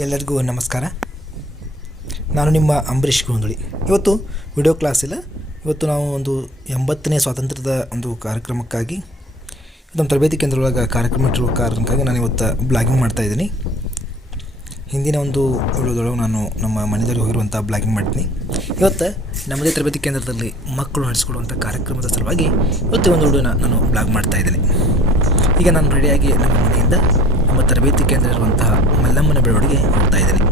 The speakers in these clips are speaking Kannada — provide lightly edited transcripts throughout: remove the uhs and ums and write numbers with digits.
ಎಲ್ಲರಿಗೂ ನಮಸ್ಕಾರ. ನಾನು ನಿಮ್ಮ ಅಂಬರೀಷ್ ಗೋಂದಳಿ. ಇವತ್ತು ವಿಡಿಯೋ ಕ್ಲಾಸ್ ಇಲ್ಲ. ಇವತ್ತು ನಾವು ಒಂದು 80ನೇ ಸ್ವಾತಂತ್ರ್ಯದ ಒಂದು ಕಾರ್ಯಕ್ರಮಕ್ಕಾಗಿ ನಮ್ಮ ತರಬೇತಿ ಕೇಂದ್ರದೊಳಗೆ ಕಾರ್ಯಕ್ರಮ ಇಟ್ಟಿರುವ ಕಾರಣಕ್ಕಾಗಿ ನಾನು ಇವತ್ತು ಬ್ಲಾಗಿಂಗ್ ಮಾಡ್ತಾಯಿದ್ದೀನಿ. ಹಿಂದಿನ ಒಂದು ವಿಡಿಯೋದೊಳಗೆ ನಾನು ನಮ್ಮ ಮನೆಯವ್ರಿಗೆ ಹೋಗಿರುವಂಥ ಬ್ಲಾಗಿಂಗ್ ಮಾಡ್ತೀನಿ. ಇವತ್ತು ನಮ್ಮದೇ ತರಬೇತಿ ಕೇಂದ್ರದಲ್ಲಿ ಮಕ್ಕಳು ನಡೆಸಿಕೊಡುವಂಥ ಕಾರ್ಯಕ್ರಮದ ಸಲುವಾಗಿ ಇವತ್ತು ಒಂದು ವಿಡಿಯೋನ ನಾನು ಬ್ಲಾಗ್ ಮಾಡ್ತಾಯಿದ್ದೀನಿ. ಈಗ ನಾನು ರೆಡಿಯಾಗಿ ನಮ್ಮ ಮನೆಯಿಂದ ನಮ್ಮ ತರಬೇತಿ ಕೇಂದ್ರ ಇರುವಂತಹ ಮಲ್ಲಮ್ಮನ ಬೆಳವಡಿಗೆ ಹೋಗ್ತಾ ಇದ್ದೀನಿ.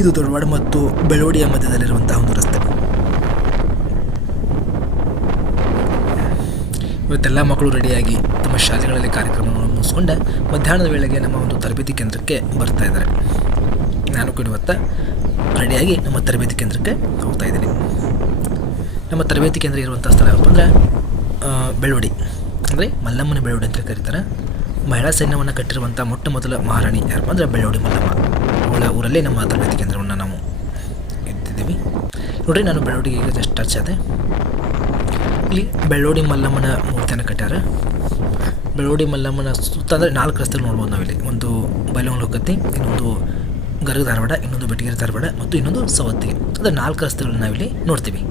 ಇದು ದೊಡ್ಡವಾಡ ಮತ್ತು ಬೆಳವಡಿಯ ಮಧ್ಯದಲ್ಲಿರುವಂತಹ ಒಂದು ರಸ್ತೆ. ಇವತ್ತೆಲ್ಲ ಮಕ್ಕಳು ರೆಡಿಯಾಗಿ ತಮ್ಮ ಶಾಲೆಗಳಲ್ಲಿ ಕಾರ್ಯಕ್ರಮವನ್ನು ಮುಗಿಸ್ಕೊಂಡು ಮಧ್ಯಾಹ್ನದ ವೇಳೆಗೆ ನಮ್ಮ ಒಂದು ತರಬೇತಿ ಕೇಂದ್ರಕ್ಕೆ ಬರ್ತಾ ಇದ್ದಾರೆ. ನಾನು ಕೂಡ ಇವತ್ತು ರೆಡಿಯಾಗಿ ನಮ್ಮ ತರಬೇತಿ ಕೇಂದ್ರಕ್ಕೆ ಹೋಗ್ತಾ ಇದ್ದೀನಿ. ನಮ್ಮ ತರಬೇತಿ ಕೇಂದ್ರ ಇರುವಂಥ ಸ್ಥಳ ಯಾವಪ್ಪ ಅಂದರೆ ಬೆಳವಡಿ, ಅಂದರೆ ಮಲ್ಲಮ್ಮನ ಬೆಳವಡಿ ಅಂತ ಕರೀತಾರೆ. ಮಹಿಳಾ ಸೈನ್ಯವನ್ನು ಕಟ್ಟಿರುವಂಥ ಮೊಟ್ಟ ಮೊದಲ ಮಹಾರಾಣಿ ಯಾರಪ್ಪ ಅಂದರೆ ಬೆಳ್ಳೋಡಿ ಮಲ್ಲಮ್ಮ. ಅವಳ ಊರಲ್ಲೇ ನಮ್ಮ ತರಬೇತಿ ಕೇಂದ್ರವನ್ನು ನಾವು ಇಟ್ಟಿದ್ದೀವಿ. ನೋಡಿರಿ, ನಾನು ಬೆಳ್ಳೋಡಿಗೆ ಈಗ ಜಸ್ಟ್ ಟಚ್ ಆದೆ. ಇಲ್ಲಿ ಬೆಳ್ಳೋಡಿ ಮಲ್ಲಮ್ಮನ ಮೂರ್ತಿಯನ್ನು ಕಟ್ಟಾರ. ಬೆಳ್ಳೋಡಿ ಮಲ್ಲಮ್ಮನ ಸುತ್ತ ಅಂದರೆ 4 ರಸ್ತೆಗಳು ನೋಡ್ಬೋದು ನಾವಿಲ್ಲಿ. ಒಂದು ಬೈಲಹೊಂಗಲ ಹೋಗತ್ತಿ, ಇನ್ನೊಂದು ಗರಗ ಧಾರವಾಡ, ಇನ್ನೊಂದು ಬೆಟಗೇರಿ ಧಾರವಾಡ ಮತ್ತು ಇನ್ನೊಂದು ಸವತ್ತಿಗೆ. ಅಂದರೆ 4 ರಸ್ತೆಗಳನ್ನ ನಾವಿಲ್ಲಿ ನೋಡ್ತೀವಿ.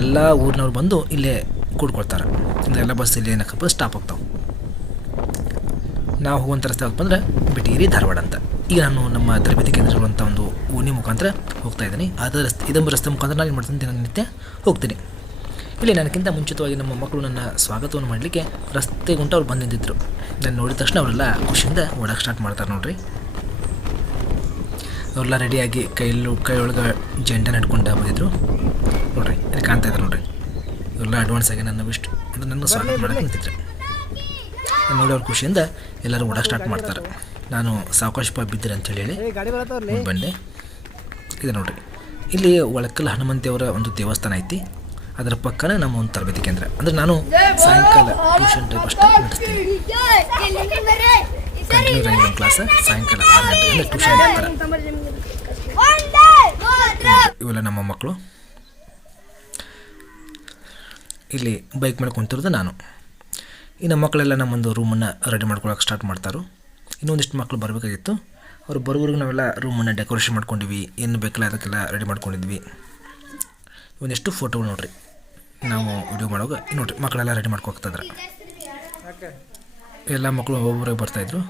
ಎಲ್ಲ ಊರಿನವ್ರು ಬಂದು ಇಲ್ಲೇ ಕೂಡ್ಕೊಳ್ತಾರೆ. ಅಂದರೆ ಎಲ್ಲ ಬಸ್ ಇಲ್ಲಿ ಏನಕ್ಕಪ್ಪ ಸ್ಟಾಪ್ ಆಗ್ತಾವೆ. ನಾವು ಹೋಗುವಂಥ ರಸ್ತೆ ಯಾವಪ್ಪ ಅಂದರೆ ಬೆಟಗೇರಿ ಧಾರವಾಡ ಅಂತ. ಈಗ ನಾನು ನಮ್ಮ ತರಬೇತಿ ಕೇಂದ್ರಗಳಂಥ ಒಂದು ಓಣಿ ಮುಖಾಂತರ ಹೋಗ್ತಾ ಇದ್ದೀನಿ. ಅದರ ಇದೊಂದು ರಸ್ತೆ ಮುಖಾಂತರ ನಾನು ಏನು ಮಾಡ್ತೀನಿ, ದಿನನಿತ್ಯ ಹೋಗ್ತೀನಿ. ಇಲ್ಲಿ ನನಗಿಂತ ಮುಂಚಿತವಾಗಿ ನಮ್ಮ ಮಕ್ಕಳು ನನ್ನ ಸ್ವಾಗತವನ್ನು ಮಾಡಲಿಕ್ಕೆ ರಸ್ತೆ ಗುಂಟ ಅವ್ರು ಬಂದು ನಿಂತಿದ್ದರು. ನಾನು ನೋಡಿದ ತಕ್ಷಣ ಅವರೆಲ್ಲ ಖುಷಿಯಿಂದ ಓಡೋಕ್ಕೆ ಸ್ಟಾರ್ಟ್ ಮಾಡ್ತಾರೆ. ನೋಡಿರಿ, ಅವರೆಲ್ಲ ರೆಡಿಯಾಗಿ ಕೈಯೊಳಗೆ ಜೆಂಡ ನಡ್ಕೊಂಡು ಬಂದಿದ್ರು. ನೋಡಿರಿ, ಇಲ್ಲಿ ಕಾಣ್ತಾ ಇದ್ದಾರೆ ನೋಡಿರಿ. ಇವರೆಲ್ಲ ಅಡ್ವಾನ್ಸ್ ಆಗಿ ನನ್ನ ವಿಷ್ಟು ಅಂದರೆ ನನ್ನ ಸ್ವಾಗತ ಮಾಡೋಕ್ಕೆ ನಿಂತಿದ್ರು. ನೋಡಿ, ಅವ್ರ ಖುಷಿಯಿಂದ ಎಲ್ಲರೂ ಓಡೋಕ್ಕೆ ಸ್ಟಾರ್ಟ್ ಮಾಡ್ತಾರೆ. ನಾನು ಸಾವಕಾಶ ಬಿದ್ದಿರಿ ಅಂತೇಳಿ ಬಂದೆ. ಇದೆ ನೋಡಿರಿ, ಇಲ್ಲಿ ಒಳಕಲ್ ಹನುಮಂತಿಯವರ ಒಂದು ದೇವಸ್ಥಾನ ಐತಿ. ಅದರ ಪಕ್ಕನೇ ನಮ್ಮ ಒಂದು ತರಬೇತಿ ಕೇಂದ್ರ. ಅಂದರೆ ನಾನು ಸಾಯಂಕಾಲ ಟ್ಯೂಷನ್ ಟೈಪ್ ಅಷ್ಟೇ ನಡೆಸ್ತೀನಿ. ಕಂಟಿನ್ಯೂ ರನ್ನಿಂಗ್ ಕ್ಲಾಸ್ ಸಾಯಂಕಾಲ 6 ಗಂಟೆ ಅಂದರೆ ಟ್ಯೂಷನ್ ಮಾಡ್ತಾರೆ. ಇವೆಲ್ಲ ನಮ್ಮ ಮಕ್ಕಳು. ಇಲ್ಲಿ ಬೈಕ್ ಮೇಲೆ ಕುಂತಿರೋದು ನಾನು. ಇನ್ನು ಮಕ್ಕಳೆಲ್ಲ ನಮ್ಮೊಂದು ರೂಮನ್ನು ರೆಡಿ ಮಾಡ್ಕೊಳಕ್ಕೆ ಸ್ಟಾರ್ಟ್ ಮಾಡ್ತಾರೆ. ಇನ್ನೊಂದಿಷ್ಟು ಮಕ್ಕಳು ಬರಬೇಕಾಗಿತ್ತು. ಅವ್ರು ಬರೋವರೆಗೂ ನಾವೆಲ್ಲ ರೂಮನ್ನು ಡೆಕೋರೇಷನ್ ಮಾಡ್ಕೊಂಡಿದ್ವಿ. ಏನು ಬೇಕಲ್ಲ ಅದಕ್ಕೆಲ್ಲ ರೆಡಿ ಮಾಡ್ಕೊಂಡಿದ್ವಿ. ಒಂದಿಷ್ಟು ಫೋಟೋಗಳು ನೋಡಿರಿ, ನಾವು ವಿಡಿಯೋ ಮಾಡುವಾಗ ನೋಡಿರಿ ಮಕ್ಕಳೆಲ್ಲ ರೆಡಿ ಮಾಡ್ಕೊಳ್ತಿದ್ರೆ. ಎಲ್ಲ ಮಕ್ಕಳು ಒಬ್ಬೊಬ್ಬರಿಗೆ ಬರ್ತಾಯಿದ್ರು.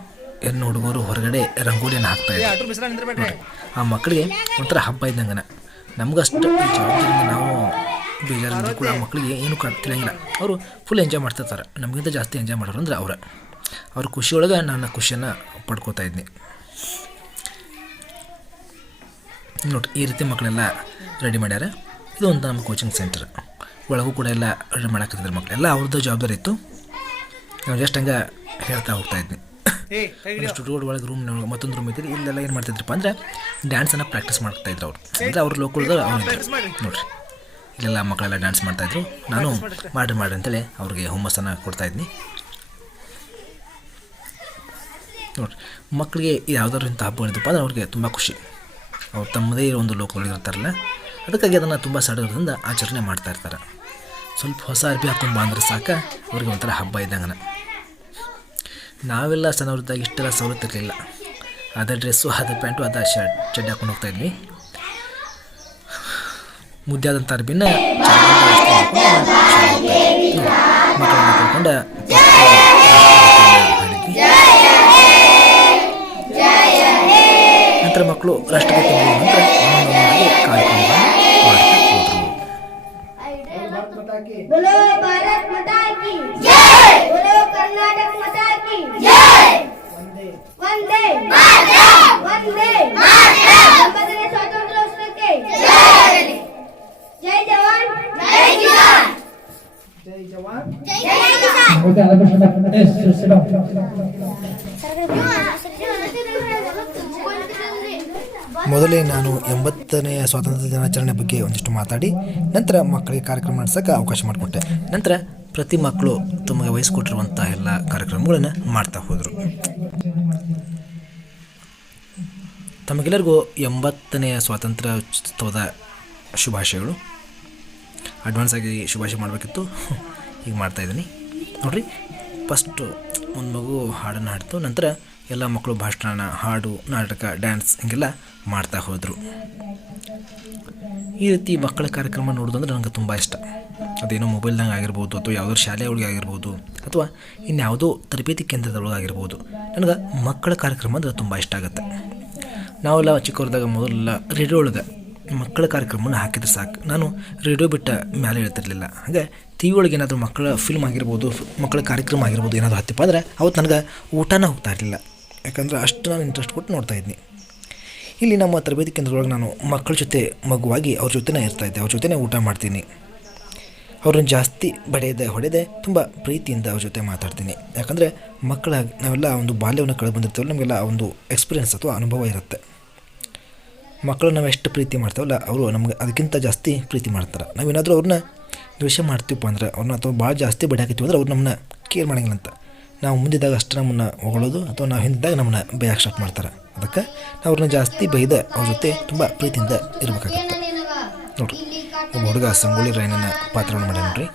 ಹೆಣ್ಣು ಹುಡುಗರು ಹೊರಗಡೆ ರಂಗೋಲಿಯನ್ನು ಹಾಕ್ತಾಯಿದ್ರು. ಆ ಮಕ್ಕಳಿಗೆ ಒಂಥರ ಹಬ್ಬ ಇದ್ದಂಗೆ. ನಮಗಷ್ಟು ಜವಾಬ್ದಾರಿಯಿಂದ ನಾವು ಬೇಜಾರಿಂದ ಕೂಡ ಆ ಮಕ್ಕಳಿಗೆ ಏನೂ ತಿಳಿಯಂಗಿಲ್ಲ. ಅವರು ಫುಲ್ ಎಂಜಾಯ್ ಮಾಡ್ತಿರ್ತಾರೆ. ನಮಗಿಂತ ಜಾಸ್ತಿ ಎಂಜಾಯ್ ಮಾಡೋರು ಅಂದರೆ ಅವ್ರ ಖುಷಿಯೊಳಗೆ ನಾನು ಖುಷಿಯನ್ನು ಪಡ್ಕೋತಾ ಇದ್ನಿ. ನೋಡಿ, ಈ ರೀತಿ ಮಕ್ಕಳೆಲ್ಲ ರೆಡಿ ಮಾಡ್ಯಾರ. ಇದು ಒಂದು ನಮ್ಮ ಕೋಚಿಂಗ್ ಸೆಂಟರ್. ಒಳಗೂ ಕೂಡ ಎಲ್ಲ ರೆಡಿ ಮಾಡಾಕತ್ತಿದ್ರು ಮಕ್ಕಳೆಲ್ಲ. ಅವ್ರದ್ದು ಜವಾಬ್ದಾರಿ ಇತ್ತು. ನಾವು ಜಸ್ಟ್ ಹಂಗೆ ಹೇಳ್ತಾ ಹೋಗ್ತಾ ಇದ್ನಿ. ಸ್ಟುಡಿಯೋ ಒಳಗೆ ರೂಮ್ ಮತ್ತೊಂದು ರೂಮ್ ಇದ್ದಿದ್ದು. ಇಲ್ಲೆಲ್ಲ ಏನು ಮಾಡ್ತಿದ್ರಪ್ಪ ಅಂದರೆ ಡ್ಯಾನ್ಸನ್ನು ಪ್ರಾಕ್ಟೀಸ್ ಮಾಡ್ತಾಯಿದ್ರು ಅವರು. ಅಂದರೆ ಅವ್ರ ಲೋಕಲ್ದಾಗ ನೋಡಿರಿ, ಇಲ್ಲೆಲ್ಲ ಮಕ್ಕಳೆಲ್ಲ ಡ್ಯಾನ್ಸ್ ಮಾಡ್ತಾಯಿದ್ರು. ನಾನು ಮಾಡಿ ಅಂತೇಳಿ ಅವ್ರಿಗೆ ಹುಮ್ಮಸ್ಸನ್ನು ಕೊಡ್ತಾಯಿದ್ನಿ. ನೋಡಿರಿ, ಮಕ್ಕಳಿಗೆ ಯಾವುದಾದ್ರು ಇಂಥ ಹಬ್ಬ ಇದ್ದಪ್ಪ ಅಂದರೆ ಅವ್ರಿಗೆ ತುಂಬ ಖುಷಿ. ಅವ್ರು ತಮ್ಮದೇ ಒಂದು ಲೋಕದೊಳಗೆ ಇರ್ತಾರಲ್ಲ, ಅದಕ್ಕಾಗಿ ಅದನ್ನು ತುಂಬ ಸಡಗರದಿಂದ ಆಚರಣೆ ಮಾಡ್ತಾಯಿರ್ತಾರೆ. ಸ್ವಲ್ಪ ಹೊಸ ಅರ್ಬಿ ಹಾಕೊಂಡು ಬಂದರೆ ಸಾಕು ಅವ್ರಿಗೆ ಒಂಥರ ಹಬ್ಬ ಇದ್ದಂಗೆ. ನಾವೆಲ್ಲ ಸಣ್ಣವ್ರದ್ದಾಗ ಇಷ್ಟೆಲ್ಲ ಸವಲತ್ತು ಇರಲಿಲ್ಲ. ಅದೇ ಡ್ರೆಸ್ಸು, ಅದೇ ಪ್ಯಾಂಟು, ಅದೇ ಶರ್ಟ್ ಚಡ್ಡಿ ಹಾಕೊಂಡು ಹೋಗ್ತಾಯಿದ್ವಿ. ಮುದ್ದಾದಂಥ ಅರ್ಬಿನ ಮಕ್ಕಳನ್ನ ಕರ್ಕೊಂಡು ನಂತರ ಮಕ್ಕಳು ರಾಷ್ಟ್ರಗೀತೆ ನಂತರ ಕಾರ್ಯಕ್ರಮ ಮಾಡ್ತಾ ಹೋದರು. ಮೊದಲೇ ನಾನು 80ನೇ ಸ್ವಾತಂತ್ರ್ಯ ದಿನಾಚರಣೆ ಬಗ್ಗೆ ಒಂದಿಷ್ಟು ಮಾತಾಡಿ ನಂತರ ಮಕ್ಕಳಿಗೆ ಕಾರ್ಯಕ್ರಮ ನಡೆಸೋಕೆ ಅವಕಾಶ ಮಾಡಿಕೊಟ್ಟೆ. ನಂತರ ಪ್ರತಿ ಮಕ್ಕಳು ತಮಗೆ ವಹಿಸ್ಕೊಟ್ಟಿರುವಂಥ ಎಲ್ಲ ಕಾರ್ಯಕ್ರಮಗಳನ್ನು ಮಾಡ್ತಾ ಹೋದರು. ತಮಗೆಲ್ಲರಿಗೂ 80ನೇ ಸ್ವಾತಂತ್ರ್ಯೋತ್ಸವದ ಶುಭಾಶಯಗಳು. ಅಡ್ವಾನ್ಸ್ ಆಗಿ ಶುಭಾಶಯ ಮಾಡಬೇಕಿತ್ತು, ಈಗ ಮಾಡ್ತಾಯಿದ್ದೀನಿ. ನೋಡಿರಿ, ಫಸ್ಟು ಒಂದು ಮಗು ಹಾಡನ್ನು ಹಾಡ್ತು, ನಂತರ ಎಲ್ಲ ಮಕ್ಕಳು ಭಾಷಣ, ಹಾಡು, ನಾಟಕ, ಡ್ಯಾನ್ಸ್ ಹಿಂಗೆಲ್ಲ ಮಾಡ್ತಾ ಹೋದರು. ಈ ರೀತಿ ಮಕ್ಕಳ ಕಾರ್ಯಕ್ರಮ ನೋಡೋದಂದ್ರೆ ನನಗೆ ತುಂಬ ಇಷ್ಟ. ಅದೇನೋ ಮೊಬೈಲ್ನಾಗ ಆಗಿರ್ಬೋದು, ಅಥವಾ ಯಾವುದೋ ಶಾಲೆ ಒಳಗೆ ಆಗಿರ್ಬೋದು, ಅಥವಾ ಇನ್ಯಾವುದೋ ತರಬೇತಿ ಕೇಂದ್ರದೊಳಗೆ ಆಗಿರ್ಬೋದು, ನನಗೆ ಮಕ್ಕಳ ಕಾರ್ಯಕ್ರಮ ಅಂದ್ರೆ ತುಂಬ ಇಷ್ಟ ಆಗುತ್ತೆ. ನಾವೆಲ್ಲ ಚಿಕ್ಕವ್ರದಾಗ ಮೊದಲೆಲ್ಲ ರೇಡಿಯೋ ಒಳಗೆ ಮಕ್ಕಳ ಕಾರ್ಯಕ್ರಮನ ಹಾಕಿದ್ರೆ ಸಾಕು, ನಾನು ರೇಡಿಯೋ ಬಿಟ್ಟ ಮೇಲೆ ಹೇಳ್ತಿರ್ಲಿಲ್ಲ. ಹಾಗೆ ಟಿ ವಿ ಒಳಗೆ ಏನಾದರೂ ಮಕ್ಕಳ ಫಿಲ್ಮ್ ಆಗಿರ್ಬೋದು, ಮಕ್ಕಳ ಕಾರ್ಯಕ್ರಮ ಆಗಿರ್ಬೋದು ಏನಾದರೂ ಹತ್ತಿಪ್ಪ ಅಂದರೆ ಅವತ್ತು ನನಗೆ ಊಟನ ಹೋಗ್ತಾ ಇರಲಿಲ್ಲ. ಯಾಕಂದ್ರೆ ಅಷ್ಟು ನಾನು ಇಂಟ್ರೆಸ್ಟ್ ಕೊಟ್ಟು ನೋಡ್ತಾಯಿದ್ನಿ. ಇಲ್ಲಿ ನಮ್ಮ ತರಬೇತಿ ಕೇಂದ್ರದೊಳಗೆ ನಾನು ಮಕ್ಕಳ ಜೊತೆ ಮಗುವಾಗಿ ಅವ್ರ ಜೊತೆನೇ ಇರ್ತಾಯಿದ್ದೆ, ಅವ್ರ ಜೊತೆನೇ ಊಟ ಮಾಡ್ತೀನಿ. ಅವ್ರನ್ನ ಜಾಸ್ತಿ ಹೊಡೆದೆ ತುಂಬ ಪ್ರೀತಿಯಿಂದ ಅವ್ರ ಜೊತೆ ಮಾತಾಡ್ತೀನಿ. ಯಾಕಂದರೆ ನಾವೆಲ್ಲ ಒಂದು ಬಾಲ್ಯವನ್ನು ಕಳೆದು ಬಂದಿರ್ತೀವಲ್ಲ, ನಮಗೆಲ್ಲ ಒಂದು ಎಕ್ಸ್ಪೀರಿಯೆನ್ಸ್ ಅಥವಾ ಅನುಭವ ಇರುತ್ತೆ. ಮಕ್ಕಳು ನಾವು ಎಷ್ಟು ಪ್ರೀತಿ ಮಾಡ್ತಾವಲ್ಲ, ಅವರು ನಮ್ಗೆ ಅದಕ್ಕಿಂತ ಜಾಸ್ತಿ ಪ್ರೀತಿ ಮಾಡ್ತಾರೆ. ನಾವೇನಾದರೂ ಅವ್ರನ್ನ ದ್ವೇಷ ಮಾಡ್ತೀವಪ್ಪ ಅಂದ್ರೆ, ಅವ್ರನ್ನ ಅಥವಾ ಭಾಳ ಜಾಸ್ತಿ ಬಡಿಯಾಕತ್ತೀವಿ ಅಂದ್ರೆ ಅವ್ರು ನಮ್ಮನ್ನ ಕೇರ್ ಮಾಡೋಂಗಿಲ್ಲ ಅಂತ. ನಾವು ಮುಂದಿದ್ದಾಗ ಅಷ್ಟು ನಮ್ಮನ್ನು ಹೊಗಳೋದು, ಅಥವಾ ನಾವು ಹಿಂದಿದ್ದಾಗ ನಮ್ಮನ್ನ ಬೈಯಕ್ಕೆ ಸ್ಟಾರ್ಟ್ ಮಾಡ್ತಾರೆ. ಅದಕ್ಕೆ ನಾವು ಅವ್ರನ್ನ ಜಾಸ್ತಿ ಅವ್ರ ಜೊತೆ ತುಂಬ ಪ್ರೀತಿಯಿಂದ ಇರಬೇಕಾಗತ್ತೆ. ನೋಡಿರಿ, ಒಬ್ಬ ಹುಡುಗ ಸಂಗೊಳ್ಳಿ ರಾಯಣ್ಣನ ಪಾತ್ರವನ್ನು ಮಾಡ್ಯಾನ ನೋಡ್ರಿ.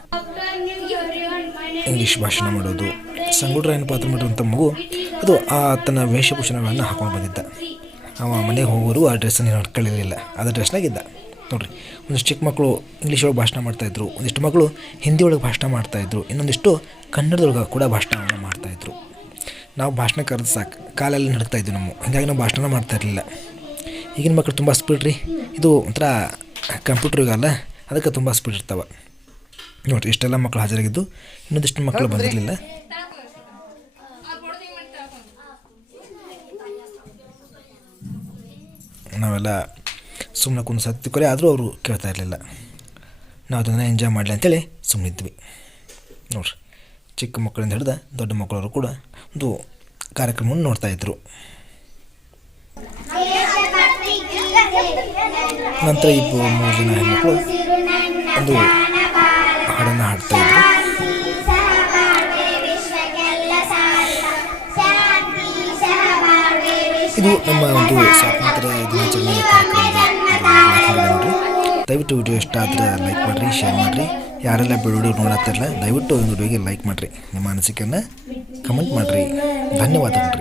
ಇಂಗ್ಲೀಷ್ ಭಾಷಣ ಮಾಡೋದು, ಸಂಗೊಳ್ಳಿ ರಾಯಣ್ಣ ಪಾತ್ರ ಮಾಡಿರುವಂಥ ಮಗು ಅದು ಆತನ ವೇಷಭೂಷಣಗಳನ್ನು ಹಾಕೊಂಡು ಬಂದಿದ್ದ. ಅವ ಮನೆಗೆ ಹೋಗೋರು ಆ ಡ್ರೆಸ್ಸನ್ನು ನಡ್ಕೊಳ್ಳಿರಲಿಲ್ಲ, ಅದ ಡ್ರೆಸ್ನಾಗಿದ್ದ. ನೋಡಿರಿ, ಒಂದಿಷ್ಟು ಚಿಕ್ಕ ಮಕ್ಕಳು ಇಂಗ್ಲೀಷ್ ಒಳಗೆ ಭಾಷಣ ಮಾಡ್ತಾಯಿದ್ರು, ಒಂದಿಷ್ಟು ಮಕ್ಕಳು ಹಿಂದಿ ಒಳಗೆ ಭಾಷಣ ಮಾಡ್ತಾಯಿದ್ರು, ಇನ್ನೊಂದಿಷ್ಟು ಕನ್ನಡದೊಳಗೆ ಕೂಡ ಭಾಷಣವನ್ನು ಮಾಡ್ತಾಯಿದ್ರು. ನಾವು ಭಾಷಣ ಕರೆದು ಸಾಕು ಕಾಲಲ್ಲಿ ನಡ್ತಾಯಿದ್ವಿ ನಾವು, ಹೀಗಾಗಿ ನಾವು ಭಾಷಣ ಮಾಡ್ತಾ ಇರಲಿಲ್ಲ. ಈಗಿನ ಮಕ್ಕಳು ತುಂಬ ಸ್ಪೀಡ್ ರೀ, ಇದು ಒಂಥರ ಕಂಪ್ಯೂಟರ್ ಯುಗ ಅಲ್ಲ, ಅದಕ್ಕೆ ತುಂಬ ಸ್ಪೀಡ್ ಇರ್ತಾವೆ. ನೋಡಿರಿ, ಇಷ್ಟೆಲ್ಲ ಮಕ್ಕಳು ಹಾಜರಾಗಿದ್ದು, ಇನ್ನೊಂದಿಷ್ಟು ಮಕ್ಕಳು ಬಂದಿರಲಿಲ್ಲ. ನಾವೆಲ್ಲ ಸುಮ್ಮನೆ ಕುಂದು ಸತ್ತಿಕೊರೆ, ಆದರೂ ಅವರು ಕೇಳ್ತಾ ಇರಲಿಲ್ಲ. ನಾವು ಅದನ್ನು ಎಂಜಾಯ್ ಮಾಡಲಿ ಅಂತೇಳಿ ಸುಮ್ಮನಿದ್ವಿ. ನೋಡಿರಿ, ಚಿಕ್ಕ ಮಕ್ಕಳಿಂದ ಹಿಡಿದ ದೊಡ್ಡ ಮಕ್ಕಳವರು ಕೂಡ ಒಂದು ಕಾರ್ಯಕ್ರಮವನ್ನು ನೋಡ್ತಾಯಿದ್ರು. ನಂತರ 3 ಜನ ಹೆಣ್ಮಕ್ಳು ಒಂದು ಹಾಡನ್ನು ಹಾಡ್ತಾಯಿದ್ರು. ಇದು ನಮ್ಮ ಒಂದು ಸ್ವಾತಂತ್ರ್ಯ ದಿನಾಚರಣೆಯ ಕಾರ್ಯಕ್ರಮದ ನೋಡಿರಿ. ದಯವಿಟ್ಟು ವಿಡಿಯೋ ಇಷ್ಟ ಆದರೆ ಲೈಕ್ ಮಾಡಿರಿ, ಶೇರ್ ಮಾಡಿರಿ. ಯಾರೆಲ್ಲ ವಿಡಿಯೋ ನೋಡತ್ತಿರಲ್ಲ ದಯವಿಟ್ಟು ಒಂದು ವಿಡಿಯೋಗೆ ಲೈಕ್ ಮಾಡಿರಿ, ನಿಮ್ಮ ಅನಿಸಿಕೆಯನ್ನು ಕಮೆಂಟ್ ಮಾಡಿರಿ. ಧನ್ಯವಾದಗಳು.